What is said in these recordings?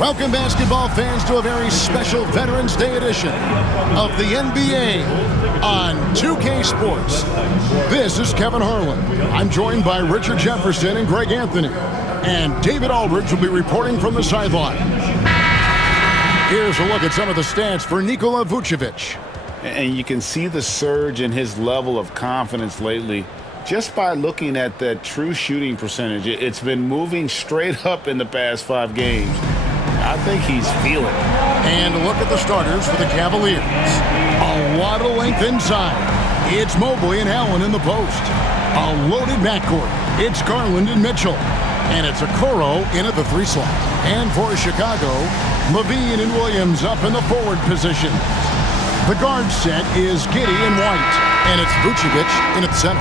Welcome, basketball fans, to a very special Veterans Day edition of the NBA on 2K Sports. This is Kevin Harlan. I'm joined by Richard Jefferson and Greg Anthony. And David Aldridge will be reporting from the sideline. Here's a look at some of the stats for Nikola Vucevic. And you can see the surge in his level of confidence lately just by looking at that true shooting percentage. It's been moving straight up in the past 5 games. I think he's feeling it. And look at the starters for the Cavaliers. A lot of length inside. It's Mobley and Allen in the post. A loaded backcourt. It's Garland and Mitchell. And it's Okoro in at the 3 slot. And for Chicago, Levine and Williams up in the forward position. The guard set is Giddey and White. And it's Vucevic in at center.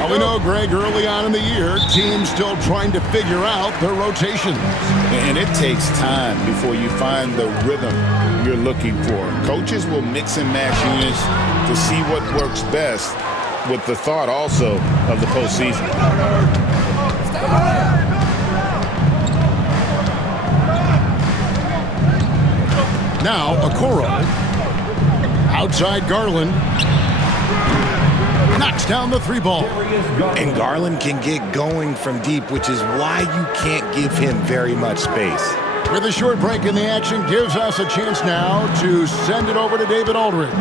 Now we know, Greg, early on in the year, teams still trying to figure out their rotations. And it takes time before you find the rhythm you're looking for. Coaches will mix and match units to see what works best, with the thought also of the postseason. Now Okoro. Outside Garland. Knocks down the 3 ball. And Garland can get going from deep, which is why you can't give him very much space. With a short break in the action, gives us a chance now to send it over to David Aldridge.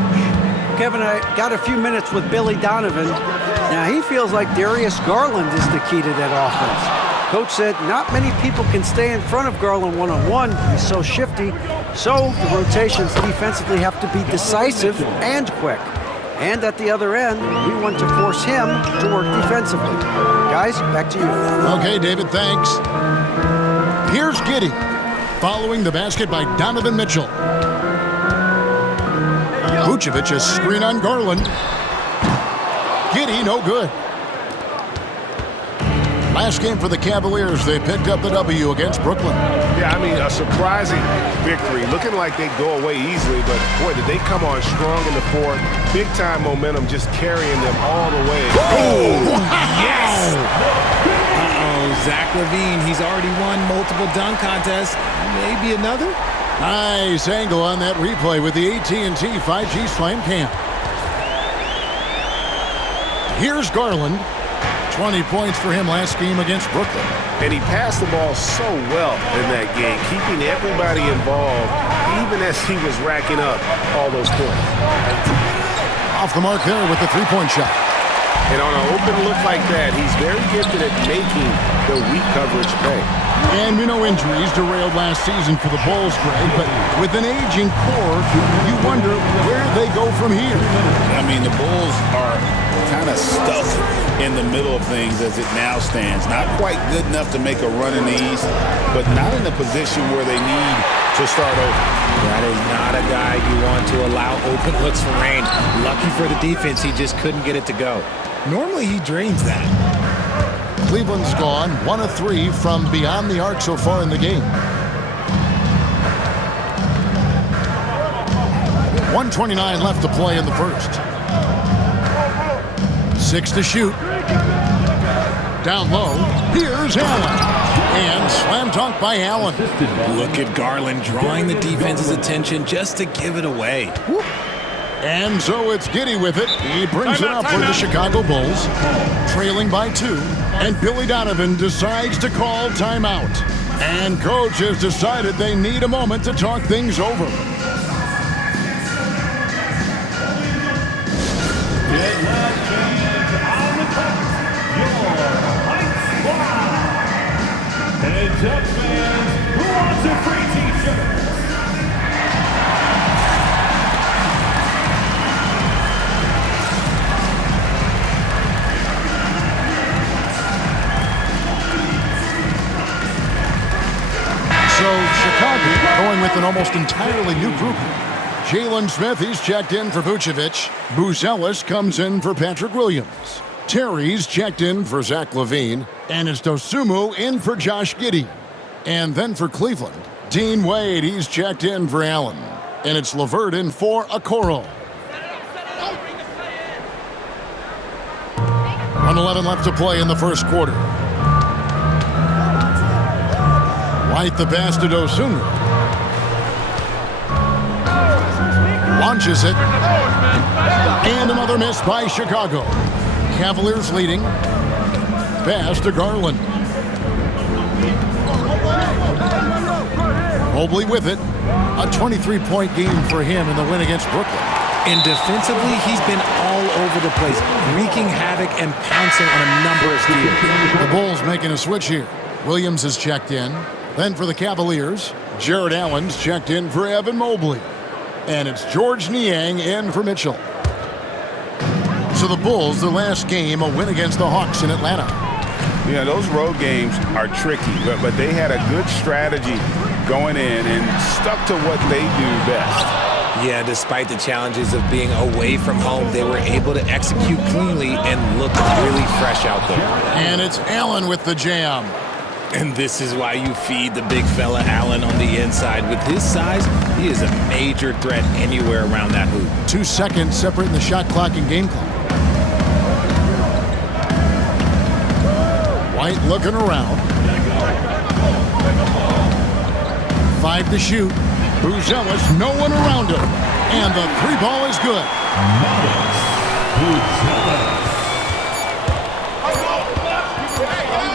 Kevin, I got a few minutes with Billy Donovan. Now, he feels like Darius Garland is the key to that offense. Coach said not many people can stay in front of Garland one-on-one. He's so shifty. So the rotations defensively have to be decisive and quick. And at the other end, we want to force him to work defensively. Guys, back to you. Okay, David, thanks. Here's Giddey, following the basket by Donovan Mitchell. Vucevic, a screen on Garland. Giddey, no good. Last game for the Cavaliers, they picked up the W against Brooklyn. Yeah, I mean, a surprising victory. Looking like they go away easily, but boy, did they come on strong in the 4th. Big-time momentum just carrying them all the way. Oh, yes! Uh-oh, Zach LaVine, he's already won multiple dunk contests. Maybe another? Nice angle on that replay with the AT&T 5G Slam Cam. Here's Garland. 20 points for him last game against Brooklyn. And he passed the ball so well in that game, keeping everybody involved, even as he was racking up all those points. Off the mark there with the 3-point shot. And on an open look like that, he's very gifted at making the weak coverage pay. And we know injuries derailed last season for the Bulls, Greg, but with an aging core, you wonder where they go from here. I mean, the Bulls are kind of stuck in the middle of things as it now stands. Not quite good enough to make a run in the East, but not in a position where they need to start over. That is not a guy you want to allow open looks for rain. Lucky for the defense, he just couldn't get it to go. Normally, he drains that. Cleveland's gone 1 of 3 from beyond the arc so far in the game. 1:29 left to play in the first. 6 to shoot. Down low. Here's Allen. And slam dunk by Allen. Look at Garland drawing the defense's attention just to give it away. Whoop. And so it's Giddey with it. He brings it up for the Chicago Bulls, trailing by 2. And Billy Donovan decides to call timeout. And coach has decided they need a moment to talk things over. And Jet fans, who wants a free t-shirt? So Chicago going with an almost entirely new group. Jalen Smith, he's checked in for Vucevic. Booz Ellis comes in for Patrick Williams. Terry's checked in for Zach LaVine. And it's Dosunmu in for Josh Giddey. And then for Cleveland, Dean Wade, he's checked in for Allen. And it's LeVert in for Okoro. 1:11 left to play in the first quarter. White the pass to Dosunmu. Launches it. And another miss by Chicago. Cavaliers leading. Pass to Garland. Mobley with it. A 23-point game for him in the win against Brooklyn. And defensively, he's been all over the place, wreaking havoc and pouncing on a number of steals. The Bulls making a switch here. Williams is checked in. Then for the Cavaliers, Jared Allen's checked in for Evan Mobley. And it's George Niang in for Mitchell. So the Bulls, their last game, a win against the Hawks in Atlanta. Yeah, those road games are tricky, but they had a good strategy going in and stuck to what they do best. Yeah, despite the challenges of being away from home, they were able to execute cleanly and look really fresh out there. And it's Allen with the jam. And this is why you feed the big fella Allen on the inside. With his size, he is a major threat anywhere around that hoop. 2 seconds separating the shot clock and game clock. White looking around. 5 to shoot. Buzelis, no one around him. And the 3-ball is good.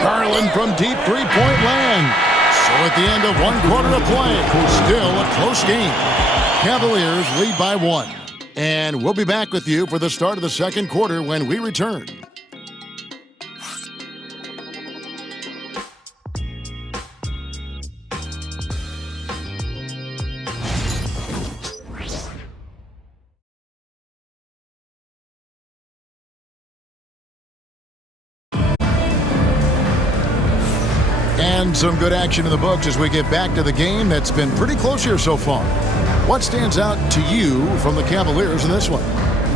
Garland from deep three-point land. So at the end of 1 quarter of play, still a close game. Cavaliers lead by 1. And we'll be back with you for the start of the second quarter when we return. And some good action in the books as we get back to the game that's been pretty close here so far. What stands out to you from the Cavaliers in this one?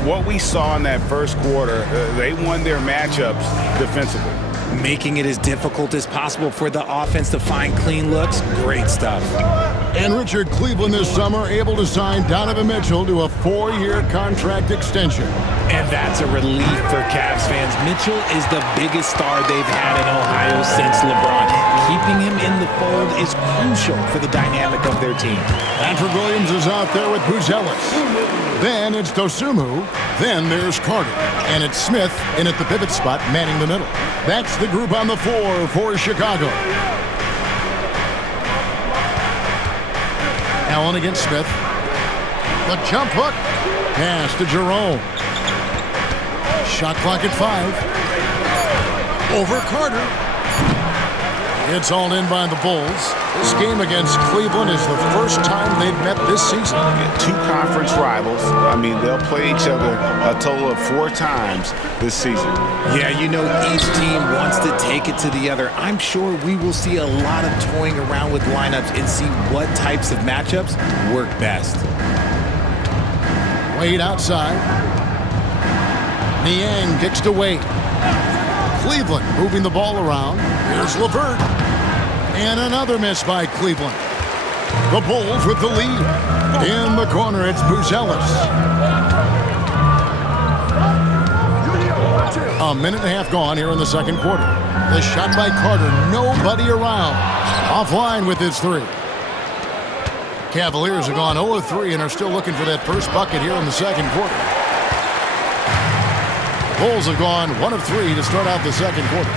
What we saw in that first quarter, they won their matchups defensively. Making it as difficult as possible for the offense to find clean looks. Great stuff. And Richard, Cleveland this summer able to sign Donovan Mitchell to a 4-year contract extension. And that's a relief for Cavs fans. Mitchell is the biggest star they've had in Ohio since LeBron. Keeping him in the fold is crucial for the dynamic of their team. Patrick Williams is out there with Buzelis. Then it's Dosunmu. Then there's Carter. And it's Smith in at the pivot spot, manning the middle. That's the group on the floor for Chicago. Allen against Smith. The jump hook. Pass to Jerome. Shot clock at 5. Over Carter. It's all in by the Bulls. This game against Cleveland is the first time they've met this season. Yeah, 2 conference rivals. I mean, they'll play each other a total of 4 times this season. Yeah, you know, each team wants to take it to the other. I'm sure we will see a lot of toying around with lineups and see what types of matchups work best. Wade outside. Niang kicks to Wade. Cleveland moving the ball around. Here's LeVert. And another miss by Cleveland. The Bulls with the lead. In the corner, it's Buzelis. A minute and a half gone here in the second quarter. The shot by Carter. Nobody around. Offline with his 3. Cavaliers have gone 0 of 3 and are still looking for that first bucket here in the second quarter. Bulls have gone 1 of 3 to start out the second quarter.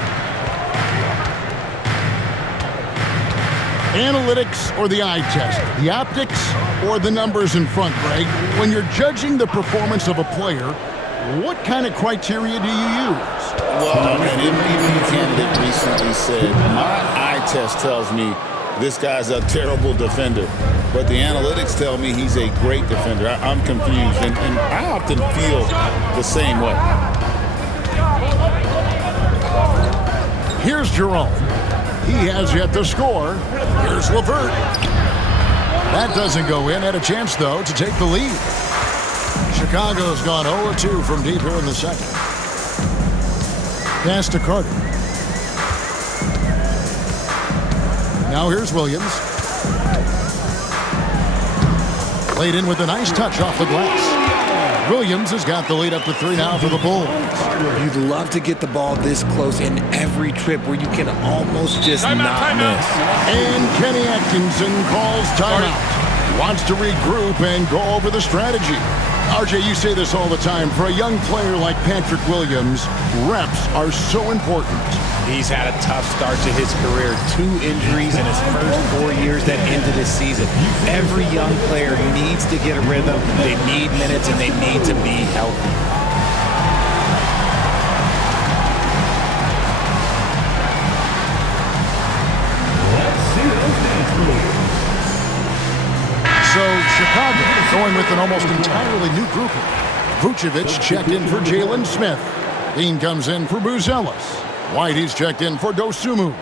Analytics or the eye test? The optics or the numbers in front, Greg? When you're judging the performance of a player, what kind of criteria do you use? Well, an MVP candidate recently said, my eye test tells me this guy's a terrible defender, but the analytics tell me he's a great defender. I'm confused, and I often feel the same way. Here's Jerome. He has yet to score. Here's LeVert. That doesn't go in. Had a chance, though, to take the lead. Chicago's gone 0-2 from deep here in the second. Pass to Carter. Now here's Williams. Laid in with a nice touch off the glass. Williams has got the lead up to 3 now for the Bulls. You'd love to get the ball this close in every trip where you can almost just not miss. And Kenny Atkinson calls timeout. wants to regroup and go over the strategy. RJ, you say this all the time. For a young player like Patrick Williams, reps are so important. He's had a tough start to his career. 2 injuries in his first 4 years that ended this season. Every young player needs to get a rhythm. They need minutes, and they need to be healthy. So Chicago going with an almost entirely new grouping. Vucevic checked in for Jalen Smith. Dean comes in for Buzelis. Whitey's checked in for Dosunmu.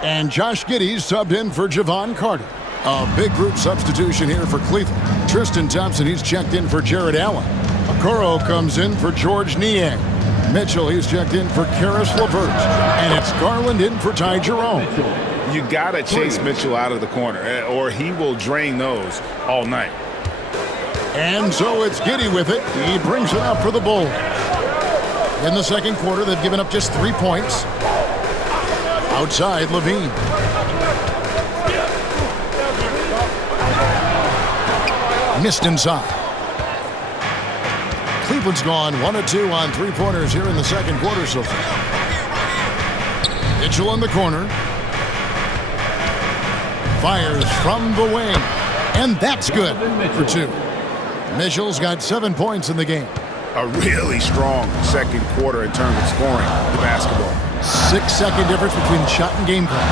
And Josh Giddey's subbed in for Javon Carter. A big group substitution here for Cleveland. Tristan Thompson, he's checked in for Jared Allen. Okoro comes in for George Niang. Mitchell, he's checked in for Karis LeVert. And it's Garland in for Ty Jerome. You got to chase Mitchell out of the corner, or he will drain those all night. And so it's Giddey with it. He brings it up for the Bulls. In the second quarter, they've given up just 3 points. Outside, Levine. Missed inside. Cleveland's gone 1 of 2 on 3-pointers here in the second quarter so far. Mitchell in the corner. Fires from the wing. And that's good for 2. Mitchell's got 7 points in the game. A really strong second quarter in terms of scoring the basketball. 6-second difference between shot and game clock.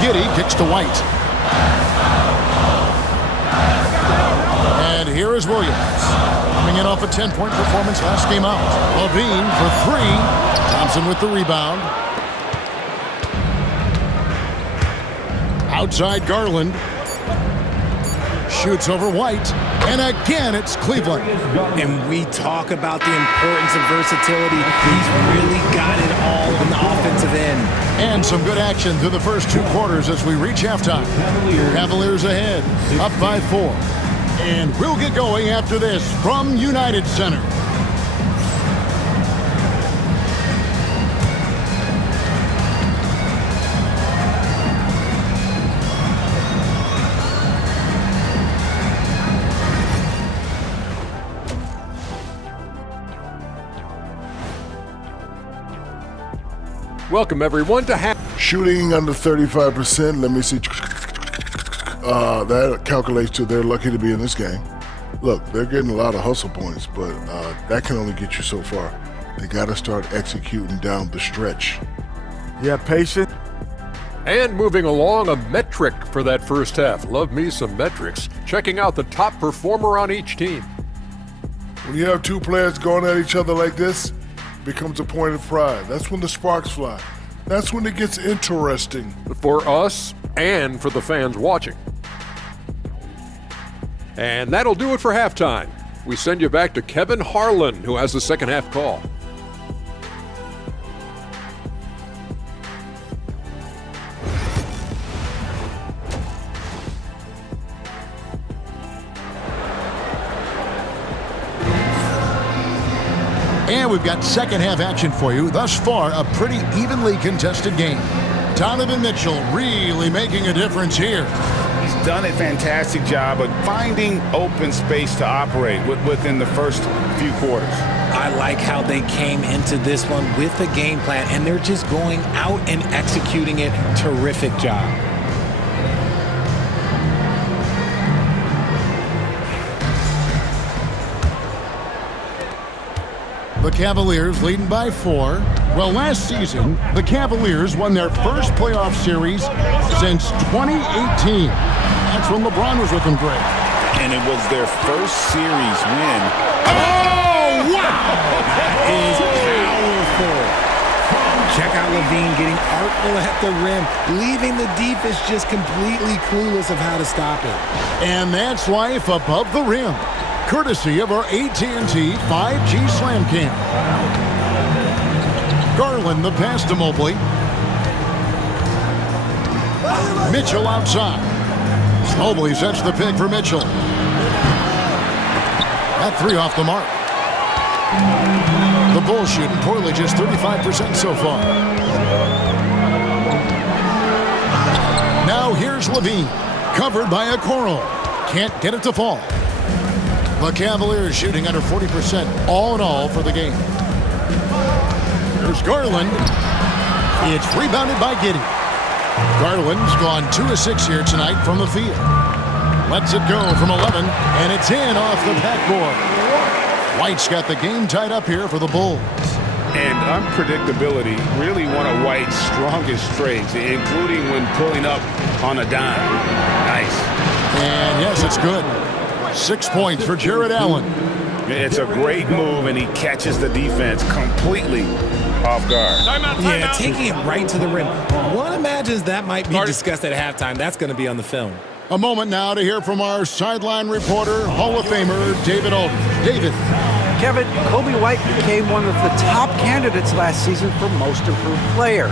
Giddey kicks to White. And here is Williams. Coming in off a 10-point performance last game out. Levine for 3. Thompson with the rebound. Outside Garland. Shoots over White. And again, it's Cleveland. And we talk about the importance of versatility. He's really got it all in the offensive end. And some good action through the first 2 quarters as we reach halftime. Cavaliers ahead, up by 4. And we'll get going after this from United Center. Welcome, everyone, to shooting under 35%. Let me see. That calculates to they're lucky to be in this game. Look, they're getting a lot of hustle points, but that can only get you so far. They got to start executing down the stretch. Yeah, patient. And moving along, a metric for that first half. Love me some metrics. Checking out the top performer on each team. When you have 2 players going at each other like this, it becomes a point of pride. That's when the sparks fly. That's when it gets interesting. For us and for the fans watching. And that'll do it for halftime. We send you back to Kevin Harlan, who has the second half call. And we've got second half action for you. Thus far, a pretty evenly contested game. Donovan Mitchell really making a difference here. He's done a fantastic job of finding open space to operate within the first few quarters. I like how they came into this one with a game plan, and they're just going out and executing it. Terrific job. The Cavaliers leading by 4. Well, last season, the Cavaliers won their first playoff series since 2018. That's when LeBron was with them, Greg. And it was their first series win. Oh, wow! That is powerful. Check out Levine getting artful at the rim, leaving the defense just completely clueless of how to stop it. And that's life above the rim, courtesy of our AT&T 5G Slam Cam. Garland the pass to Mobley. Mitchell outside. Mobley sets the pick for Mitchell. That 3 off the mark. The Bulls shooting poorly, just 35% so far. Now here's Levine. Covered by Okoro. Can't get it to fall. The Cavaliers shooting under 40% all in all for the game. There's Garland. It's rebounded by Giddey. Garland's gone 2 of 6 here tonight from the field. Lets it go from 11, and it's in off the backboard. White's got the game tied up here for the Bulls. And unpredictability, really one of White's strongest traits, including when pulling up on a dime. Nice. And yes, it's good. 6 points for Jared Allen. It's a great move, and he catches the defense completely off guard. Yeah, taking it right to the rim. One imagines that might be discussed at halftime. That's going to be on the film. A moment now to hear from our sideline reporter, Hall of Famer David Aldridge. David. Kevin, Kobe White became one of the top candidates last season for Most Improved Player.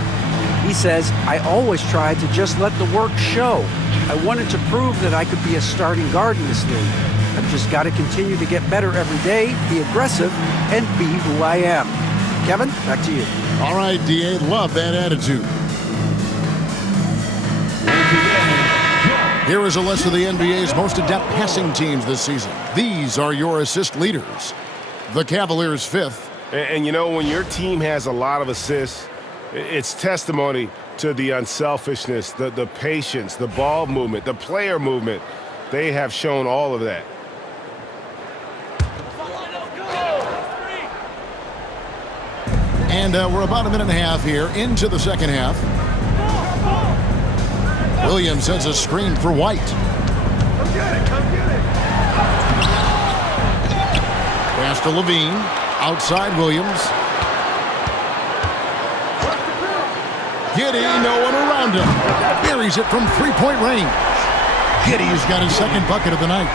He says, I always tried to just let the work show. I wanted to prove that I could be a starting guard in this league. I've just got to continue to get better every day, be aggressive, and be who I am. Kevin, back to you. All right, D.A., love that attitude. Here is a list of the NBA's most adept passing teams this season. These are your assist leaders. The Cavaliers 5th. And you know, when your team has a lot of assists, it's testimony to the unselfishness, the patience, the ball movement, the player movement. They have shown all of that. And we're about a minute and a half here into the second half. Williams sends a screen for White. Come get it, come get it. Pass to Levine. Outside Williams. Giddey, no one around him. Buries it from three-point range. Giddey's got his second bucket of the night.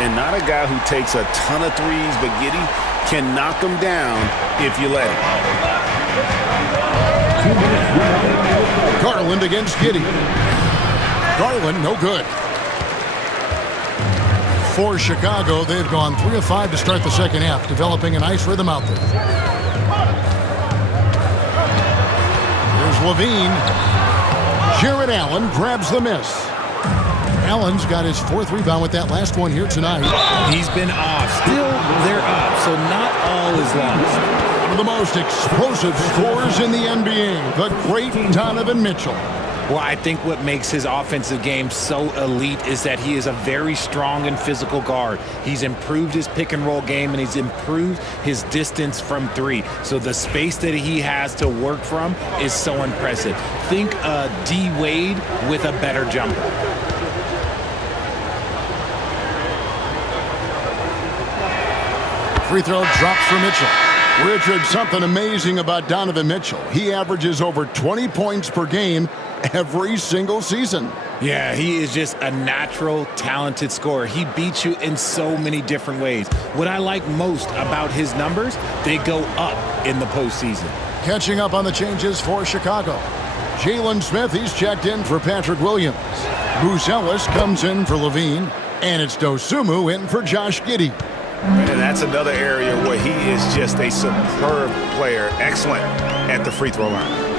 And not a guy who takes a ton of threes, but Giddey can knock them down if you let him. Garland against Giddey. Garland, no good. For Chicago, they've gone 3 of 5 to start the second half, developing a nice rhythm out there. Here's Levine. Jared Allen grabs the miss. Allen's got his 4th rebound with that last one here tonight. He's been off. Still, they're up, so not all is lost. One of the most explosive scorers in the NBA, the great Donovan Mitchell. Well, I think what makes his offensive game so elite is that he is a very strong and physical guard. He's improved his pick-and-roll game, and he's improved his distance from 3. So the space that he has to work from is so impressive. Think D. Wade with a better jumper. Free throw drops for Mitchell. Richard, something amazing about Donovan Mitchell. He averages over 20 points per game every single season. Yeah, he is just a natural, talented scorer. He beats you in so many different ways. What I like most about his numbers, they go up in the postseason. Catching up on the changes for Chicago. Jalen Smith, he's checked in for Patrick Williams. Buzelis comes in for Levine. And it's Dosunmu in for Josh Giddey. And that's another area where he is just a superb player. Excellent at the free throw line.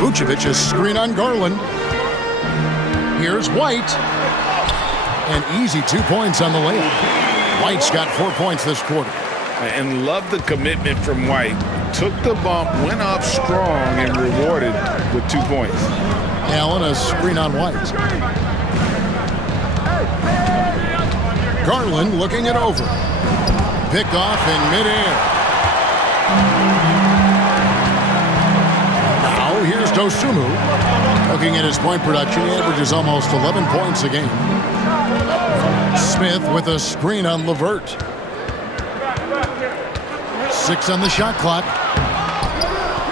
Vucevic's screen on Garland. Here's White. An easy 2 points on the layup. White's got 4 points this quarter. And love the commitment from White. Took the bump, went up strong, and rewarded with 2 points. Allen, a screen on White. Garland looking it over. Pick off in midair. Now here's Dosunmu. Looking at his point production, he averages almost 11 points a game. Smith with a screen on LeVert. 6 on the shot clock.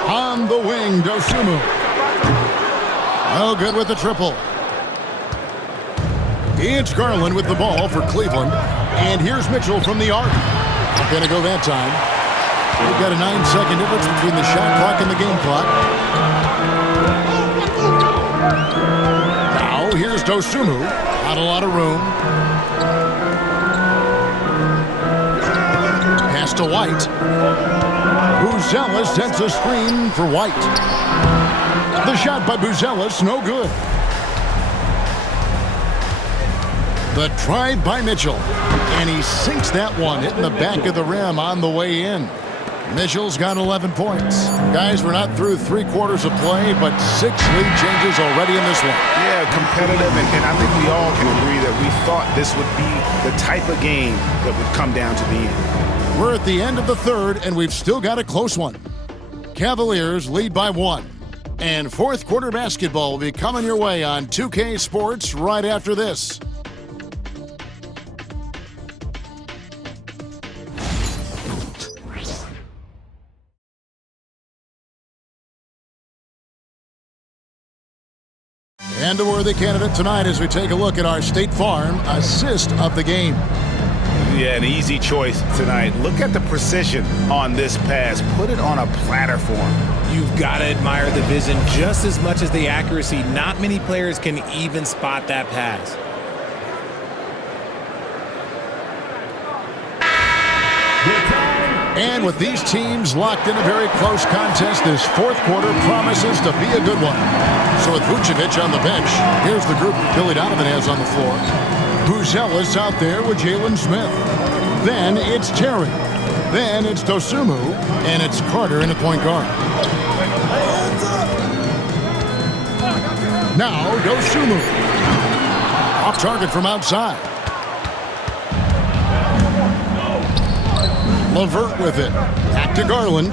On the wing, Dosunmu. No good with the triple. It's Garland with the ball for Cleveland. And here's Mitchell from the arc. Not going to go that time. We've got a 9-second difference between the shot clock and the game clock. Now here's Dosunmu. Not a lot of room. Pass to White. Buzelis sends a screen for White. The shot by Buzelis, no good. The drive by Mitchell. And he sinks that one, hitting the back of the rim on the way in. Mitchell's got 11 points. Guys, we're not through 3 quarters of play, but 6 lead changes already in this one. Yeah, competitive, and I think we all can agree that we thought this would be the type of game that would come down to the end. We're at the end of the third, and we've still got a close one. Cavaliers lead by 1. And fourth quarter basketball will be coming your way on 2K Sports right after this. And a worthy candidate tonight as we take a look at our State Farm assist of the game. Yeah, an easy choice tonight. Look at the precision on this pass. Put it on a platter for him. You've got to admire the vision just as much as the accuracy. Not many players can even spot that pass. And with these teams locked in a very close contest, this fourth quarter promises to be a good one. So with Vucevic on the bench, here's the group that Billy Donovan has on the floor. Buzelis out there with Jalen Smith. Then it's Terry. Then it's Dosumu. And it's Carter in the point guard. Now Dosumu. Off target from outside. LeVert with it. Back to Garland.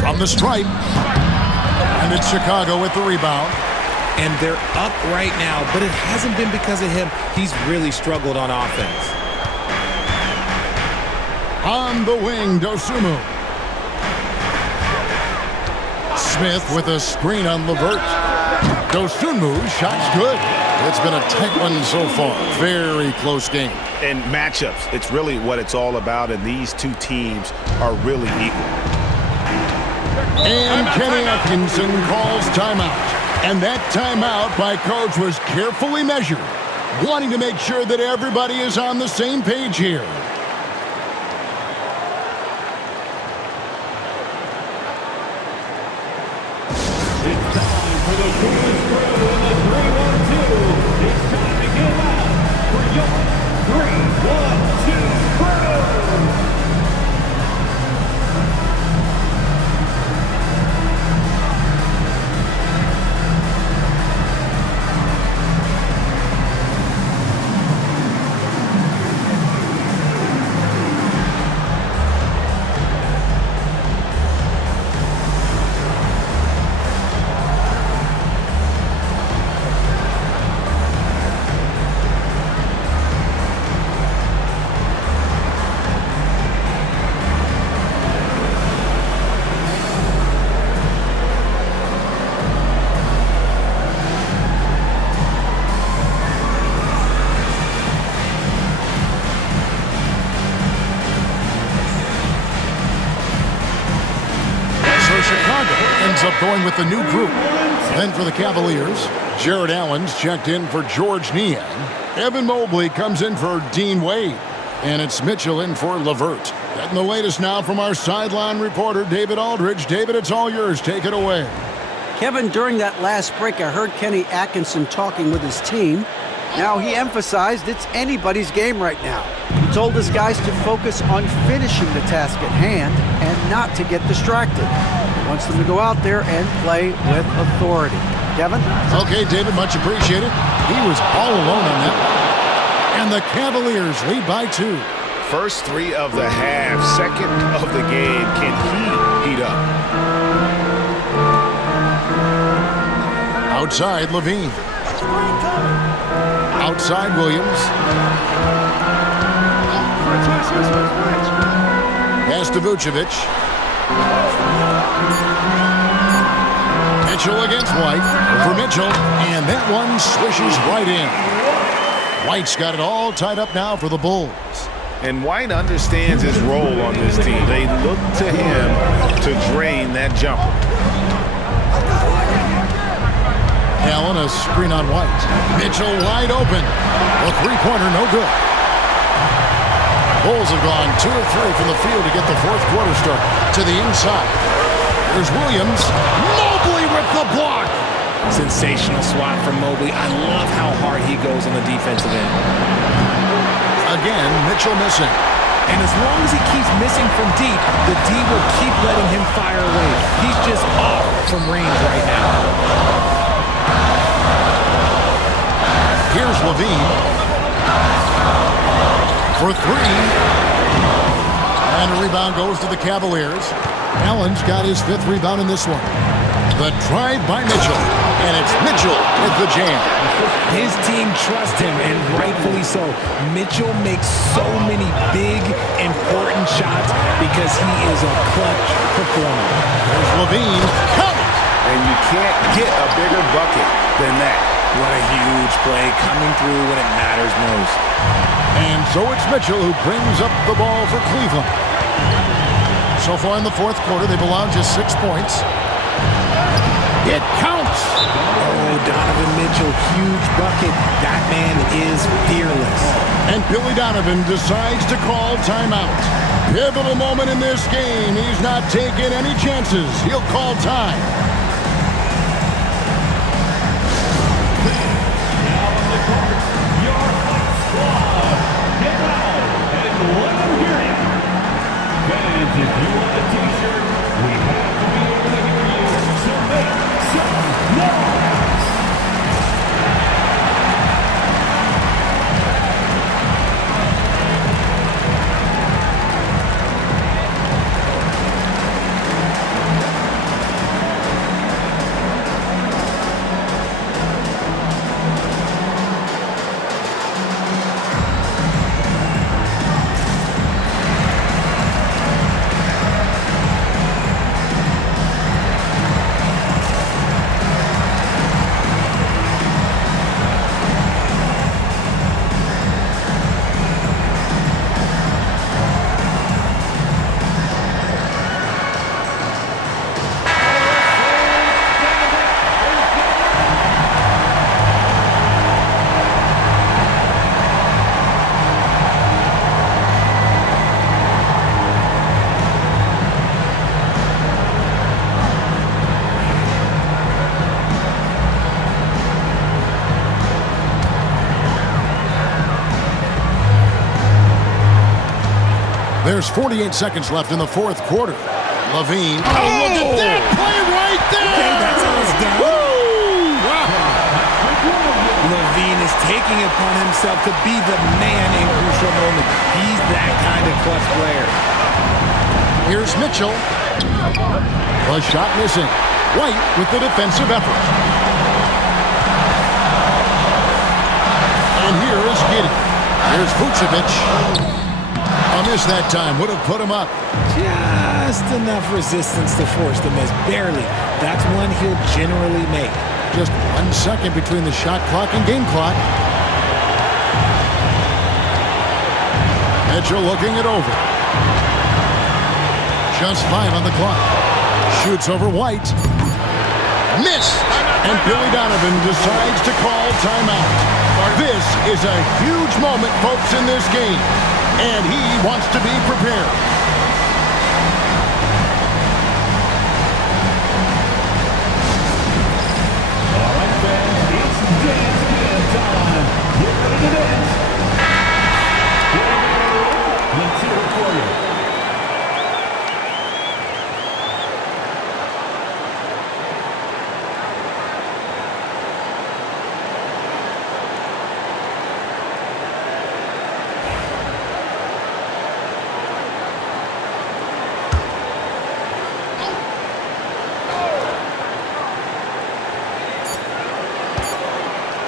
From the stripe. And it's Chicago with the rebound. And they're up right now, but it hasn't been because of him. He's really struggled on offense. On the wing, Dosumu. Smith with a screen on LeVert. Dosunmu, shot's good. It's been a tight one so far. Very close game. And matchups, it's really what it's all about, and these two teams are really equal. And Kenny Atkinson calls timeout. And that timeout by coach was carefully measured, wanting to make sure that everybody is on the same page here. It's time for the Coolest Crew in the 3-1-2. It's time to give out for your 3-1-2 crew. Up going with the new group. Then for the Cavaliers, Jared Allen's checked in for George Niang. Evan Mobley comes in for Dean Wade. And it's Mitchell in for LeVert. Getting the latest now from our sideline reporter, David Aldridge. David, it's all yours. Take it away. Kevin, during that last break, I heard Kenny Atkinson talking with his team. Now, he emphasized it's anybody's game right now. He told his guys to focus on finishing the task at hand and not to get distracted. He wants them to go out there and play with authority. Kevin? Okay, David, much appreciated. He was all alone on that one. And the Cavaliers lead by 2. First 3 of the half, second of the game. Can he heat up? Outside, Levine. Outside, Williams. Pass to Vucevic. Mitchell against White. For Mitchell. And that one swishes right in. White's got it all tied up now for the Bulls. And White understands his role on this team. They look to him to drain that jumper. Allen, a screen on White. Mitchell wide open. A three-pointer, no good. Bulls have gone 2 of 3 from the field to get the fourth quarter start. To the inside. Here's Williams. Mobley with the block. Sensational swat from Mobley. I love how hard he goes on the defensive end. Again, Mitchell missing. And as long as he keeps missing from deep, the D will keep letting him fire away. He's just off from range right now. Here's Levine. For 3. And a rebound goes to the Cavaliers. Allen's got his 5th rebound in this one. The drive by Mitchell. And it's Mitchell with the jam. His team trusts him, and rightfully so. Mitchell makes so many big, important shots because he is a clutch performer. There's Levine. Count it! And you can't get a bigger bucket than that. What a huge play coming through when it matters most. And so it's Mitchell who brings up the ball for Cleveland. So far in the fourth quarter, they've allowed just 6 points. It counts! Oh, Donovan Mitchell, huge bucket. That man is fearless. And Billy Donovan decides to call timeout. Pivotal moment in this game. He's not taking any chances. He'll call time. Now on the court, your hot squad. Get out and let them hear you. Fans, if you want a t-shirt, we have to be able to hear you. So make some noise. There's 48 seconds left in the fourth quarter. Levine. Oh, look at that play right there! Okay, that's how it's done. Woo! Wow. Levine is taking it upon himself to be the man in crucial moments. He's that kind of clutch player. Here's Mitchell. A shot missing. White with the defensive effort. And here is Giddey. Here's Vucevic. A miss that time. Would have put him up. Just enough resistance to force the miss. Barely. That's one he'll generally make. Just 1 second between the shot clock and game clock. Mitchell looking it over. Just 5 on the clock. Shoots over White. Missed. And Billy Donovan decides to call timeout. This is a huge moment, folks, in this game. And he wants to be prepared. All right, fans, it's dance game time. Get ready to dance. Let's hear it for you.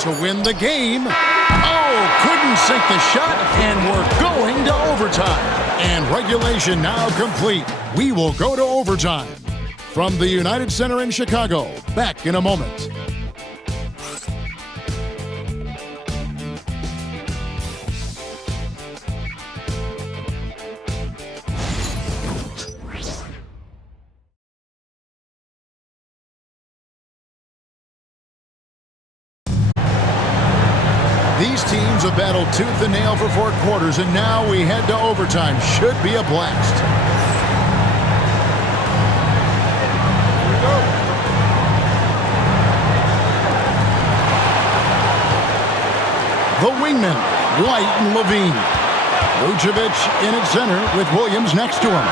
To win the game. Oh, couldn't sink the shot, and we're going to overtime. And regulation now complete. We will go to overtime. From the United Center in Chicago, back in a moment. These teams have battled tooth and nail for 4 quarters, and now we head to overtime. Should be a blast. The wingmen, White and Levine. Vucevic in at center with Williams next to him.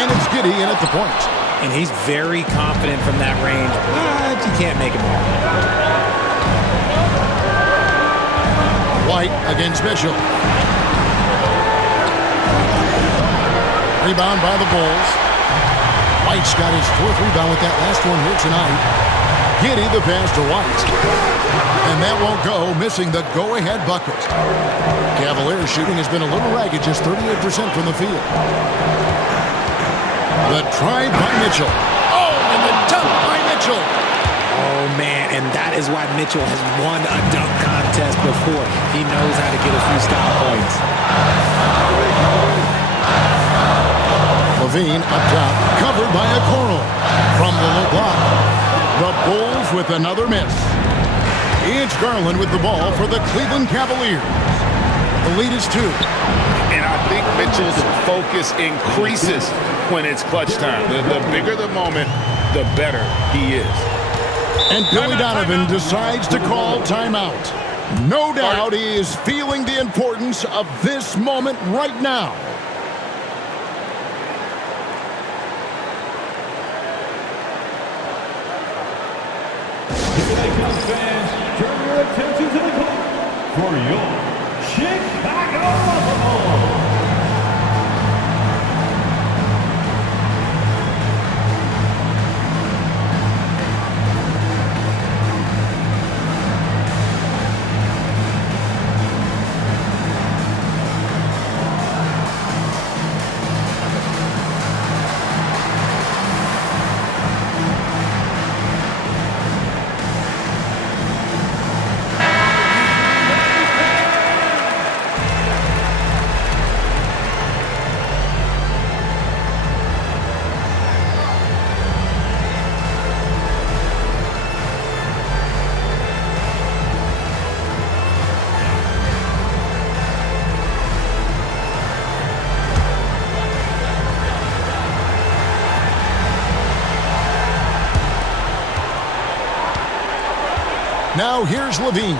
And it's Giddey in at the point. And he's very confident from that range, but you can't make him all. White against Mitchell. Rebound by the Bulls. White's got his 4th rebound with that last one here tonight. Giddey the pass to White. And that won't go, missing the go-ahead bucket. Cavaliers shooting has been a little ragged, just 38% from the field. The drive by Mitchell. Oh, and the dunk by Mitchell. Oh, man, and that is why Mitchell has won a dunk contest before. He knows how to get a few style points. Levine up top, covered by a Coral. From the low block, the Bulls with another miss. It's Garland with the ball for the Cleveland Cavaliers. The lead is 2. And I think Mitchell's focus increases when it's clutch time. The bigger the moment, the better he is. And Billy Donovan decides to call timeout. No doubt he is feeling the importance of this moment right now. Here they come, fans. Turn your attention to the clock for your Chicago Bulls. Now here's Levine.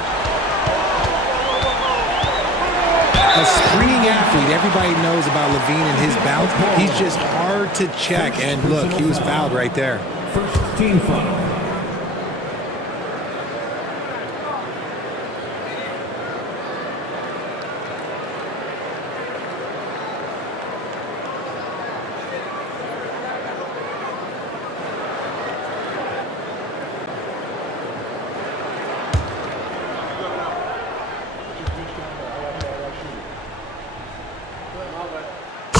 A springing athlete, everybody knows about Levine and his bounce. He's just hard to check. And look, he was fouled right there. First team foul.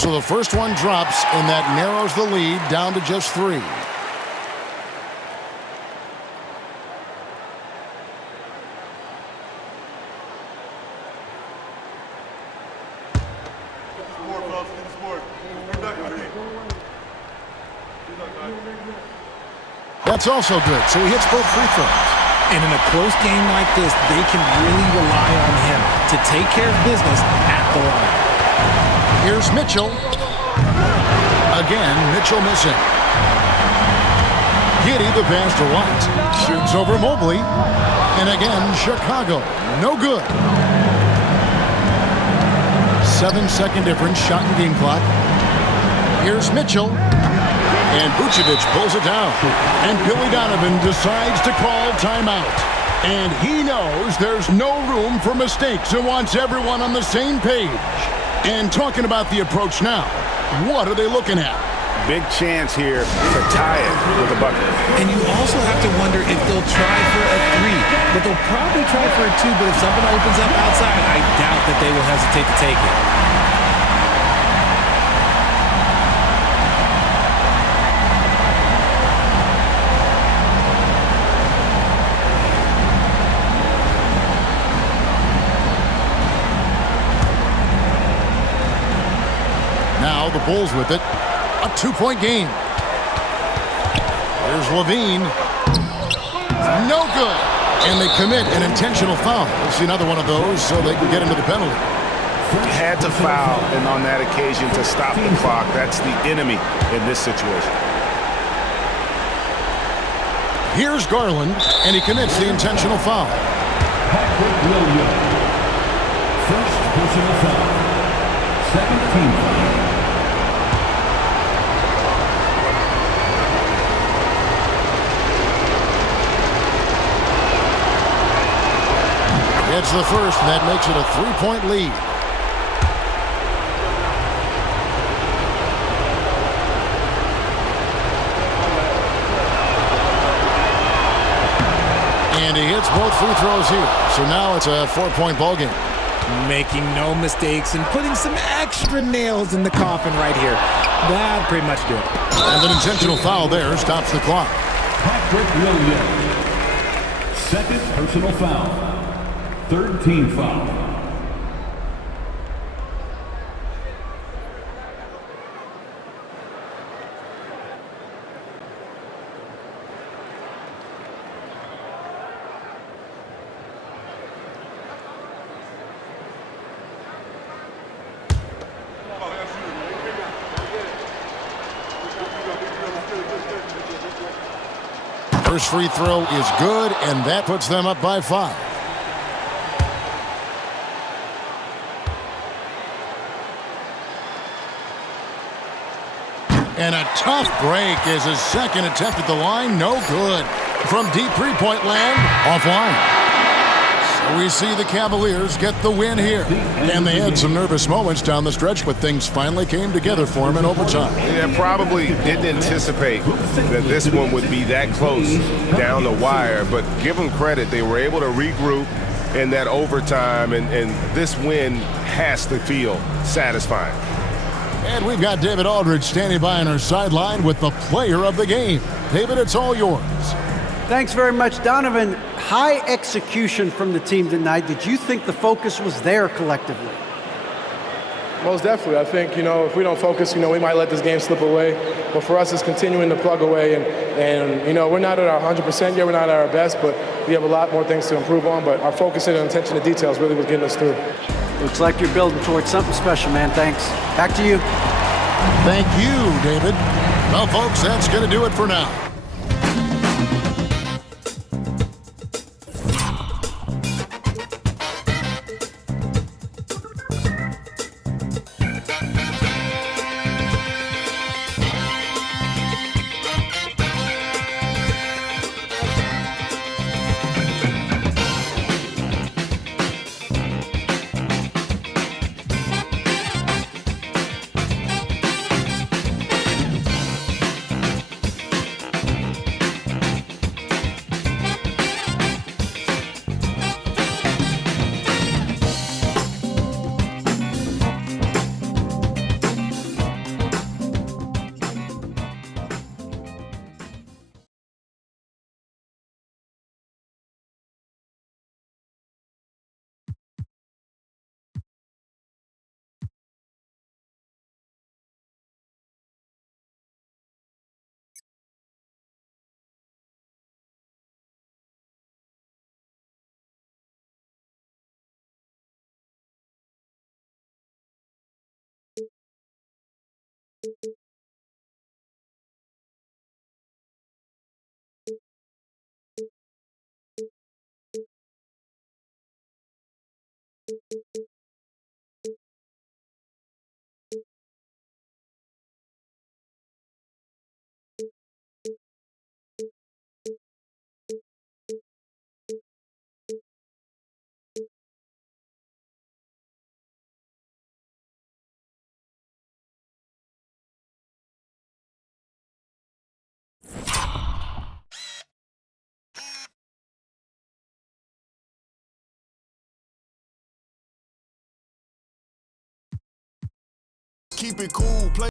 So the first one drops, and that narrows the lead down to just 3. That's also good, so he hits both free throws. And in a close game like this, they can really rely on him to take care of business at the line. Here's Mitchell. Again, Mitchell missing. Giddey the pass to White. Shoots over Mobley. And again, Chicago. No good. 7-second difference, shot and game clock. Here's Mitchell. And Vucevic pulls it down. And Billy Donovan decides to call timeout. And he knows there's no room for mistakes and wants everyone on the same page. And talking about the approach now, what are they looking at? Big chance here to tie it with a bucket. And you also have to wonder if they'll try for a 3. But they'll probably try for a 2, but if someone opens up outside, I doubt that they will hesitate to take it. Now the Bulls with it. A 2-point game. Here's Levine. No good. And they commit an intentional foul. We'll see another one of those so they can get into the penalty. Had to foul, and on that occasion to stop the clock. That's the enemy in this situation. Here's Garland, and he commits the intentional foul. Patrick Williams. First personal foul. Second team foul. It's the first, and that makes it a 3-point lead. And he hits both free throws here. So now it's a 4-point ball game. Making no mistakes and putting some extra nails in the coffin right here. That'll pretty much do it. And an intentional foul there stops the clock. Patrick Williams. Second personal foul. Third team foul. First free throw is good, and that puts them up by 5. And a tough break is his second attempt at the line. No good. From deep three-point land, offline. So we see the Cavaliers get the win here. And they had some nervous moments down the stretch, but things finally came together for them in overtime. Yeah, probably didn't anticipate that this one would be that close down the wire, but give them credit. They were able to regroup in that overtime, and this win has to feel satisfying. And we've got David Aldridge standing by on our sideline with the player of the game. David, it's all yours. Thanks very much, Donovan. High execution from the team tonight. Did you think the focus was there collectively? Most definitely. I think, if we don't focus, we might let this game slip away. But for us, it's continuing to plug away. And we're not at our 100% yet. We're not at our best, but we have a lot more things to improve on. But our focus and attention to details really was getting us through. Looks like you're building towards something special, man. Thanks. Back to you. Thank you, David. Well, folks, that's going to do it for now. Keep it cool, play